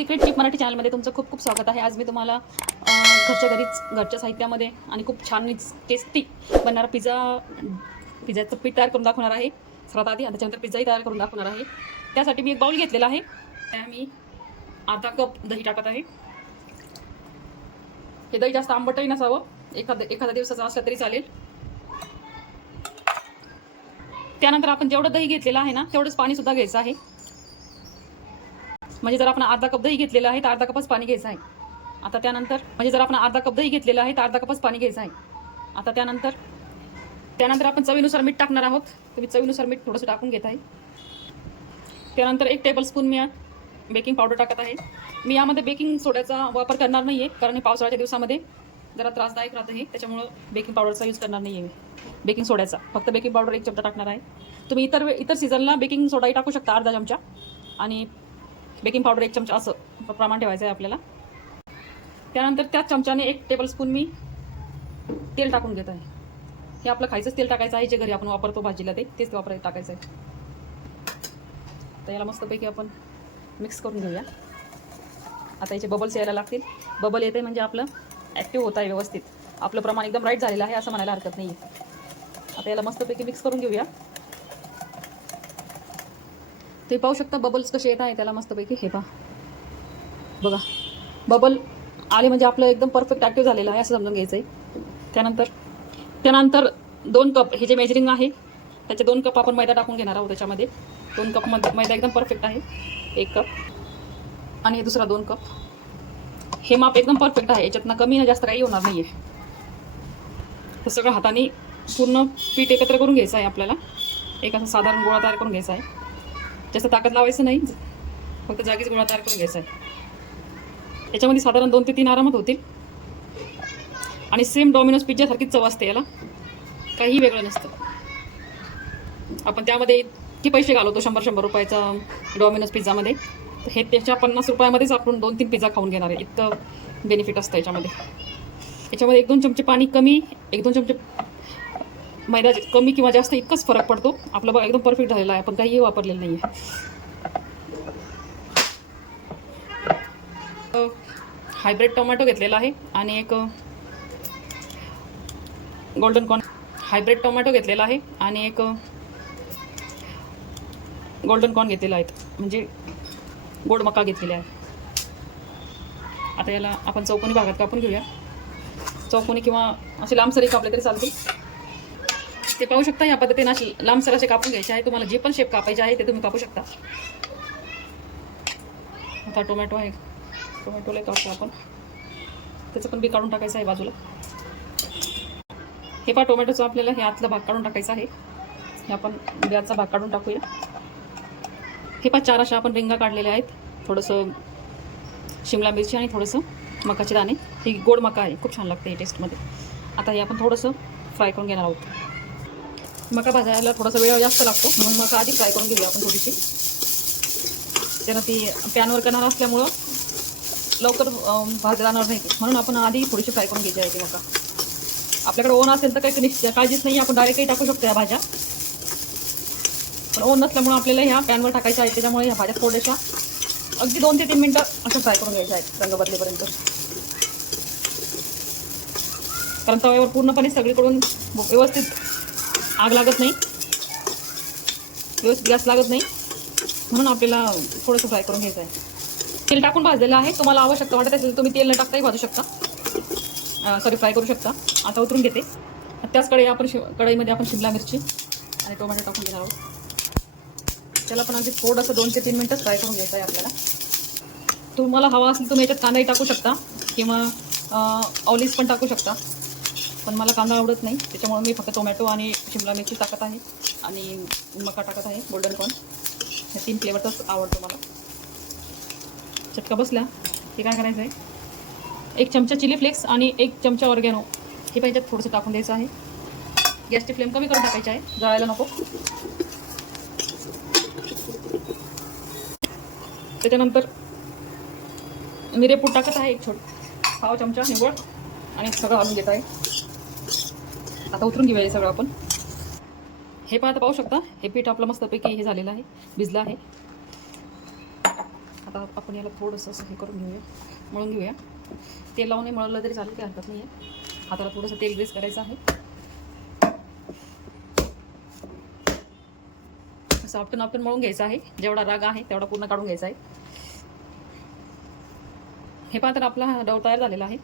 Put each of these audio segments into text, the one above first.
Secret tip Marathi चॅनलमध्ये तुमचं खूप खूप स्वागत आहे. आज मी तुम्हाला घरच्या घरीच घरच्या साहित्यामध्ये आणि खूप छान टेस्टी बनणारा पिझ्झा पिझ्झाचं पीठ तयार करून दाखवणार आहे. सर्वात आधी आणि त्याच्यानंतर पिझ्झाही तयार करून दाखवणार आहे. त्यासाठी मी एक बाउल घेतलेला आहे. त्या मी अर्धा कप दही टाकत आहे. हे दही जास्त आंबटही नसावं. एखादं एखाद्या दिवसाचं असलं तरी चालेल. त्यानंतर आपण जेवढं दही घेतलेलं आहे ना तेवढंच पाणीसुद्धा घ्यायचं आहे. म्हणजे जर आपण अर्धा कप दही घेतलेलं आहे तर अर्धा कपच पाणी घ्यायचं आहे. आता त्यानंतर म्हणजे जर आपण अर्धा कप दही घेतलेलं आहे तर अर्धा कपच पाणी घ्यायचं आहे. आता त्यानंतर त्यानंतर आपण चवीनुसार मीठ टाकणार आहोत. तर मी चवीनुसार मीठ थोडंसं टाकून घेत आहे. त्यानंतर एक टेबलस्पून मी बेकिंग पावडर टाकत आहे. मी यामध्ये बेकिंग सोड्याचा वापर करणार नाही आहे कारण हे पावसाळ्याच्या दिवसामध्ये जरा त्रासदायक राहतं हे. त्याच्यामुळं बेकिंग पावडरचा यूज करणार नाही आहे बेकिंग सोड्याचा फक्त बेकिंग पावडर एक चमचा टाकणार आहे. तुम्ही इतर वे- इतर सीझनला बेकिंग सोडाही टाकू शकता अर्धा चमचा. आणि बेकिंग पावडर एक चमचा असं प्रमाण ठेवायचं आहे आपल्याला. त्यानंतर त्याच चमच्याने एक टेबलस्पून मी तेल टाकून घेत आहे. हे आपलं खायचंच तेल टाकायचं आहे जे घरी आपण वापरतो भाजीला ते तेच वापरायचं टाकायचं आहे तर याला मस्तपैकी आपण मिक्स करून घेऊया. आता याचे बबल्स यायला लागतील. बबल येते म्हणजे आपलं ॲक्टिव्ह होत आहे व्यवस्थित. आपलं प्रमाण एकदम राईट झालेलं आहे असं म्हणायला हरकत नाही आता याला मस्तपैकी मिक्स करून घेऊया. ते पाहू शकता बबल्स कसे येत आहे त्याला मस्तपैकी. हे पहा. बघा. बबल आले म्हणजे आपलं एकदम परफेक्ट ॲक्टिव्ह झालेलं आहे असं समजून घ्यायचं आहे त्यानंतर त्यानंतर दोन कप हे जे मेजरिंग आहे त्याचे दोन कप आपण मैदा टाकून घेणार आहोत त्याच्यामध्ये. दोन कपमध्ये मैदा एकदम परफेक्ट आहे. एक कप आणि दुसरा दोन कप हे माप एकदम परफेक्ट आहे. याच्यातनं कमी ना जास्त काही होणार नाही आहे हे सगळं हाताने पूर्ण पीठ एकत्र करून घ्यायचं आहे आपल्याला. एक असं साधारण गोळा तयार करून घ्यायचा आहे. जास्त ताकद लावायचं नाही. फक्त जागीच गोळा तयार करून घ्यायचा आहे. याच्यामध्ये साधारण दोन ते तीन आरामात होतील. आणि सेम डॉमिनोज पिझ्झासारखीच चव असते याला. काहीही वेगळं नसतं. आपण त्यामध्ये इतके पैसे घालवतो शंभर शंभर रुपयाचा डॉमिनोज पिझ्झामध्ये तर हे त्याच्या पन्नास रुपयामध्येच आपण दोन तीन पिझ्झा खाऊन घेणार आहे. इतकं बेनिफिट असतं याच्यामध्ये. याच्यामध्ये एक दोन चमचे पाणी कमी एक दोन चमचे मैदा कमी किंवा जास्त इतकंच फरक पडतो. आपलं बघा एकदम परफेक्ट झालेला आहे. आपण काहीही वापरलेलं नाही आहे हायब्रिड टोमॅटो घेतलेला आहे. आणि एक गोल्डन कॉर्न हायब्रिड टोमॅटो घेतलेला आहे. आणि एक गोल्डन कॉर्न घेतलेला आहे म्हणजे गोड मका घेतलेला आहे आता याला आपण चौकोनी भागात कापून घेऊया. चौकोनी किंवा असे लांबसरी कापले तरी चालतील. ते पाहू शकता या पद्धतीने अशी लांब असे कापून घ्यायचे आहे. तुम्हाला जे पण शेप कापायचे आहे ते तुम्ही कापू शकता. आता टोमॅटो आहे. टोमॅटोला कापतो आपण. त्याचं पण बी काढून टाकायचं आहे बाजूला. हे पहा टोमॅटोचं आपल्याला हे आतला भाग काढून टाकायचा आहे. हे आपण बियाचा भाग काढून टाकूया. हे पहा चार अशा आपण रिंगा काढलेल्या आहेत. थोडंसं शिमला मिरची आणि थोडंसं मकाचे दाणे. ही गोड मका आहे. खूप छान लागते हे टेस्टमध्ये आता हे आपण थोडंसं फ्राय करून घेणार आहोत. मका भाजायला थोडासा वेळ जास्त लागतो. म्हणून मका आधी फ्राय करून घेऊया आपण थोडीशी. त्यानं ती पॅनवर करणार असल्यामुळं लवकर अं, भाजला जाणार नाही. म्हणून आपण आधी थोडीशी फ्राय करून घ्यायची आहे ती मका. आपल्याकडे ओन असेल तर काही निश्चित काळजीच नाही आपण डायरेक्टही टाकू शकतो या भाज्या. पण ओन नसल्यामुळे आपल्याला ह्या पॅनवर टाकायच्या आहेत त्याच्यामुळे ह्या भाज्या थोड्याशा अगदी दोन ते तीन मिनटं असं फ्राय करून घ्यायच्या आहेत रंग बदलेपर्यंत कारण तव्यावर पूर्णपणे सगळीकडून व्यवस्थित आग लागत नाही. व्यवस्थित गॅस लागत नाही. म्हणून आपल्याला थोडंसं फ्राय करून घ्यायचं आहे. तेल टाकून भाजलेलं आहे. तुम्हाला आवश्यकता वाटत असेल तुम्ही तेल न टाकताही भाजू शकता. सॉरी फ्राय करू शकता. आता उतरून घेते. त्याच कढई आपण शि कढईमध्ये आपण शिमला मिरची आणि टोमॅटो टाकून घेणार आहोत. त्याला पण अगदी थोडंसं दोन ते तीन मिनटं फ्राय करून घ्यायचं आहे आपल्याला. तुम्हाला हवा असेल तुम्ही याच्यात कांदाही टाकू शकता किंवा ऑलिव्स पण टाकू शकता. पण मला कांदा आवडत नाही. त्याच्यामुळे मी फक्त टोमॅटो आणि शिमला मिरची टाकत आहे आणि मका टाकत आहे गोल्डन कॉर्न ह्या तीन फ्लेवरचाच आवडतो मला. चटका बसला. हे काय करायचं आहे एक चमचा चिली फ्लेक्स आणि एक चमचा ऑर्गॅनो हे पाहिजे थोडंसं टाकून द्यायचं आहे. गॅसची फ्लेम कमी करून टाकायची आहे. जळायला नको. त्याच्यानंतर मिरेपूड टाकत आहे एक छोट. पाव चमचा निवड आणि सगळं घालून घेत आहे. आता उतरून घेऊया हे सगळं आपण. हे पण आता पाहू शकता. हे पीठ आपलं मस्तपैकी हे झालेलं आहे. भिजलं आहे. आता आपण याला थोडंसं असं हे करून घेऊया. मळून घेऊया. तेल लावून मळलं तरी चालेल काही हरकत नाही आहे हाताला थोडंसं तेल ग्रेस करायचं आहे. असं आपटून आपटून मळून घ्यायचं आहे. जेवढा राग आहे तेवढा पूर्ण काढून घ्यायचा आहे. हे पहा तर आपला हा डव तयार झालेला आहे.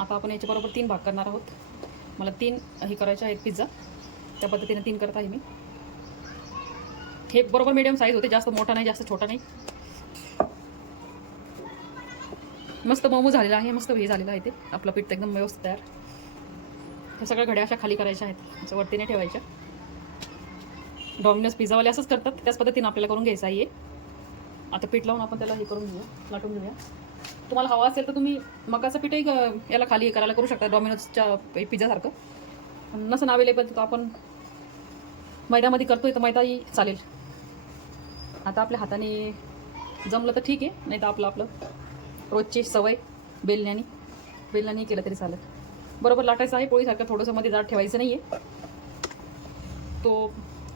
आता आपण याच्याबरोबर तीन भाग करणार आहोत. मला तीन हे करायचे आहेत पिझ्झा त्या पद्धतीने तीन करत आहे मी. हे बरोबर मिडियम साईज होते जास्त मोठा नाही जास्त छोटा नाही. मस्त मऊ झालेला आहे मस्त हे झालेलं आहे ते. आपलं पीठ तर एकदम व्यवस्थित तयार. हे सगळ्या घड्या अशा खाली करायच्या आहेत असं वरतीने ठेवायच्या. डॉमिनोज पिझ्झावाले असंच करतात त्याच पद्धतीने आपल्याला करून घ्यायचं आहे हे. आता पीठ लावून आपण त्याला हे करून घेऊया लाटून घेऊया. तुम्हाला हवा असेल तर तुम्ही मकाचं पीठही याला खाली करायला करू शकता डॉमिनोजच्या पिझ्झासारखं नसं अवेलेबल तर आपण मैद्यामध्ये करतोय तर मैदाही चालेल. आता आपल्या हाताने जमलं तर ठीक आहे नाही तर आपलं आपलं रोजची सवय बेलण्याने बेलण्याने केलं तरी चालेल. बरोबर लाटायचं आहे पोळीसारखं थोडंसं मध्ये जाड ठेवायचं नाही आहे तो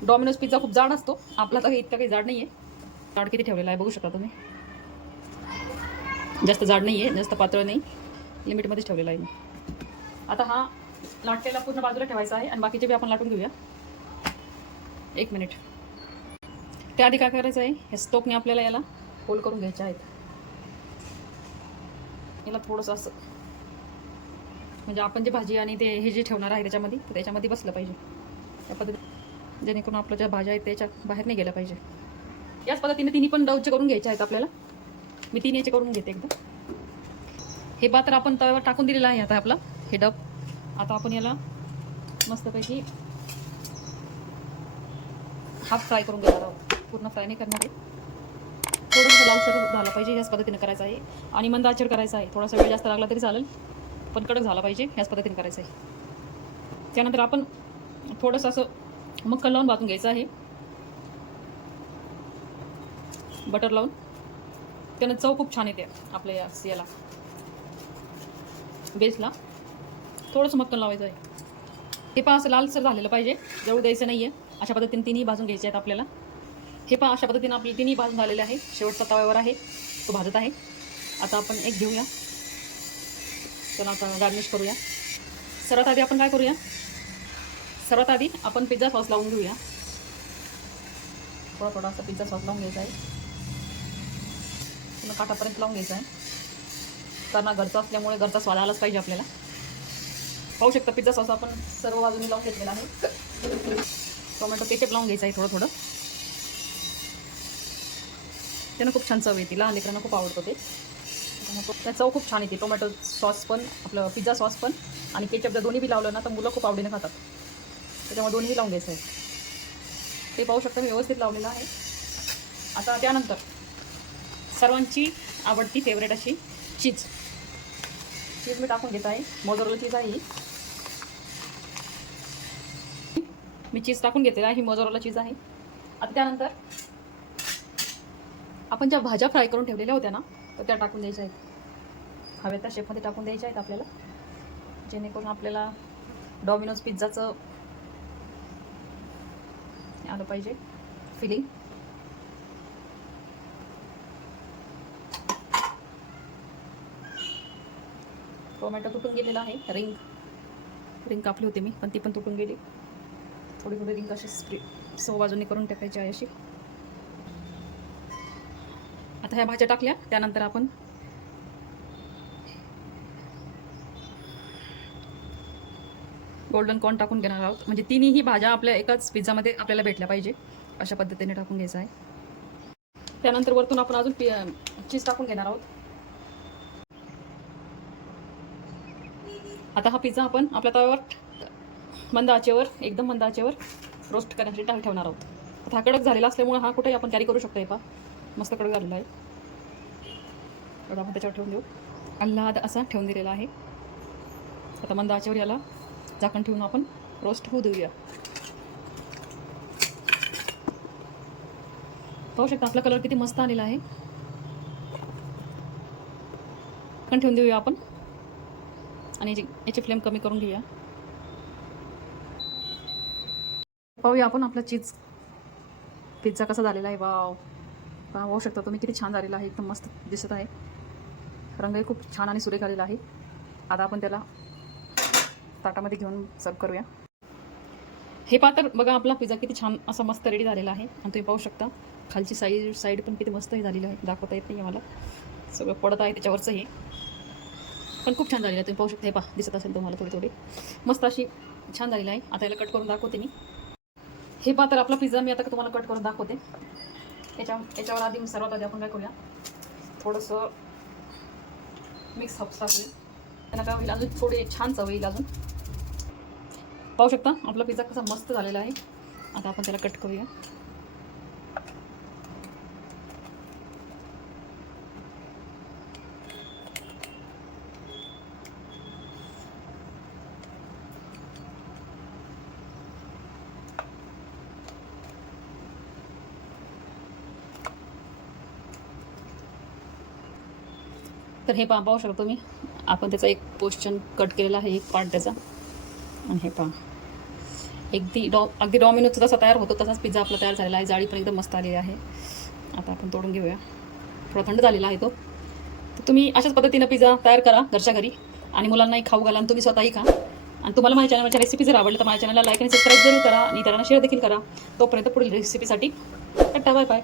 डॉमिनोज पिझ्झा खूप जाड असतो आपला तर इतका काही जाड नाही आहे जाड किती ठेवलेला आहे बघू शकता तुम्ही. जास्त जाड नाही आहे जास्त पातळ नाही. लिमिटमध्येच ठेवलेला आहे आता हा लाटलेला पूर्ण बाजूला ठेवायचा आहे आणि बाकीचे बी आपण लाटून घेऊया. एक मिनिट त्याआधी काय करायचं आहे? हे स्टोकने आपल्याला याला होल करून घ्यायचे आहेत. याला थोडंसं असं. म्हणजे आपण जे भाजी आणि ते हे जे ठेवणार आहे त्याच्यामध्ये तर त्याच्यामध्ये बसलं पाहिजे. त्या पद्धती जेणेकरून आपल्या ज्या भाज्या आहेत त्याच्या बाहेर नाही गेल्या पाहिजे. याच पद्धतीने तिन्ही पण डवचे करून घ्यायचे आहेत आपल्याला मी तीन याचे करून घेते एकदम. हे पात्र आपण तव्यावर टाकून दिलेलं आहे आता आपला. हे डब. आता आपण याला मस्तपैकी हाफ फ्राय करून घेणार आहोत. पूर्ण फ्राय नाही करणार आहे. थोडंसं लालसर झाला पाहिजे ह्याच पद्धतीने करायचं आहे. आणि मंद आचर करायचा आहे. थोडासा वेळ जास्त लागला तरी चालेल पण कडक झाला पाहिजे ह्याच पद्धतीने करायचं आहे. त्यानंतर आपण थोडंसं असं मक्कल लावून भाजून घ्यायचं आहे. बटर लावून. त्यानं चव खूप छान येते आपल्या या याला बेसला थोडंसं मक्कन लावायचं आहे. हे पहा असं लालसर झालेलं पाहिजे. जवळ द्यायचं नाही आहे अशा पद्धतीने तिन्ही भाजून घ्यायचे आहेत आपल्याला. हे पहा अशा पद्धतीने आपली तिन्ही भाजून झालेले आहे. शेवटचा तव्यावर आहे. तो भाजत आहे. आता आपण एक घेऊया. चला आता गार्निश करूया. सर्वात आधी आपण काय करूया? सर्वात आधी आपण पिझ्झा सॉस लावून घेऊया. थोडा थोडासा पिझ्झा सॉस लावून घ्यायचा आहे. पूर्ण काठापर्यंत लावून घ्यायचं आहे. कारण घरचं घरचा असल्यामुळे घरचा स्वाद आलाच पाहिजे आपल्याला. पाहू शकता पिझ्झा सॉस आपण सर्व बाजूने लावून घेतलेला आहे. टोमॅटो केचप लावून घ्यायचं आहे थोडं थोडं. त्यानं खूप छान चव येते. लहान लेकरांना खूप आवडतं ते. त्या चव खूप छान येते. टोमॅटो सॉस पण आपलं पिझ्झा सॉस पण आणि केचप जर दोन्ही बी लावलं ना तर मुलं खूप आवडीने खातात. त्याच्यामुळे दोन्ही लावून घ्यायचं आहे. ते पाहू शकता मी व्यवस्थित लावलेलं आहे. आता त्यानंतर सर्वांची आवडती फेवरेट अशी चीज चीज मी टाकून घेत आहे. मोजोरोला चीज आहे ही. मी चीज टाकून घेतलेला आहे. ही मोजोरोला चीज आहे. आता त्यानंतर आपण ज्या भाज्या फ्राय करून ठेवलेल्या होत्या ना तर त्या टाकून द्यायच्या आहेत. हव्या त्या शेपमध्ये टाकून द्यायच्या आहेत आपल्याला. जेणेकरून आपल्याला डॉमिनोज पिझ्झाचं आलं पाहिजे. फिलिंग टोमॅटो तुटून गेलेला आहे. रिंग रिंग कापली होती मी पण ती पण तुटून गेली. थोडी थोडी रिंग अशी स्प्रे सो बाजूने करून टाकायची आहे अशी. आता ह्या भाज्या टाकल्या त्यानंतर आपण गोल्डन कॉर्न टाकून घेणार आहोत. म्हणजे तिन्ही भाज्या आपल्या एकाच पिझ्झामध्ये आपल्याला भेटल्या पाहिजे. अशा पद्धतीने टाकून घ्यायचं आहे. त्यानंतर वरतून आपण अजून पि चीज टाकून घेणार आहोत. आता हा पिझ्झा आपण आपल्या तव्यावर मंद आचेवर एकदम मंद आचेवर रोस्ट करण्यासाठी टाळ ठेवणार आहोत. आता हा कडक झालेला असल्यामुळे हा कुठेही आपण कॅरी करू शकतो हे पा मस्त कडक झालेला आहे. एवढा आपण त्याच्यावर ठेवून देऊ. अल्लाद असा ठेवून दिलेला आहे. आता मंद आचेवर याला झाकण ठेवून आपण रोस्ट होऊ देऊया. पाहू शकता आपला कलर किती मस्त आलेला आहे. झाकण ठेवून देऊया आपण. आणि याची फ्लेम कमी करून घेऊया. पाहूया आपण आपला चीज पिझ्झा कसा झालेला आहे? वाव पहा पाहू शकता तुम्ही किती छान झालेला आहे. एकदम मस्त दिसत आहे. रंगही खूप छान आणि सुरेख आलेला आहे. आता आपण त्याला ताटामध्ये घेऊन सर्व करूया. हे पहा तर बघा आपला पिझ्झा किती छान असा मस्त रेडी झालेला आहे. आणि तुम्ही पाहू शकता खालची साईड साईड पण किती मस्त हे झालेली आहे. दाखवता येत नाही मला सगळं पडत आहे त्याच्यावरचं हे. पण खूप छान झालेलं आहे. तुम्ही पाहू शकता हे पहा दिसत असेल तुम्हाला थोडी थोडी. मस्त अशी छान झालेली आहे. आता याला कट करून दाखवते मी. हे पहा तर आपला पिझ्झा मी आता तुम्हाला कट करून दाखवते. याच्या याच्यावर आधी सर्वात आधी आपण काय करूया? थोडंसं मिक्स हप्स टाकूया त्यांना काय होईल अजून थोडी छान चव येईल अजून. पाहू शकता आपला पिझ्झा कसा मस्त झालेला आहे. आता आपण त्याला कट करूया. तर हे पहा पाहू शकता तुम्ही. आपण त्याचा एक पोर्शन कट केलेला आहे एक पार्ट त्याचा. आणि हे पहा. अगदी डॉ अगदी डॉमिनोजचा जसा तयार होतो तसाच पिझ्झा आपला तयार झालेला आहे. जाळी पण एकदम मस्त आलेली आहे. आता आपण तोडून घेऊया. थोडा थंड झालेला आहे तो. तर तुम्ही अशाच पद्धतीनं पिझ्झा तयार करा घरच्या घरी. आणि मुलांनाही खाऊ घाला आणि तुम्ही स्वतःही खा. आणि तुम्हाला माझ्या चॅनलच्या रेसिपी जर आवडलं तर माझ्या चॅनलला लाईक आणि सबस्क्राईब जरूर करा. आणि इतरांना शेअर देखील करा. तोपर्यंत पुढील रेसिपीसाठी टाटा बाय बाय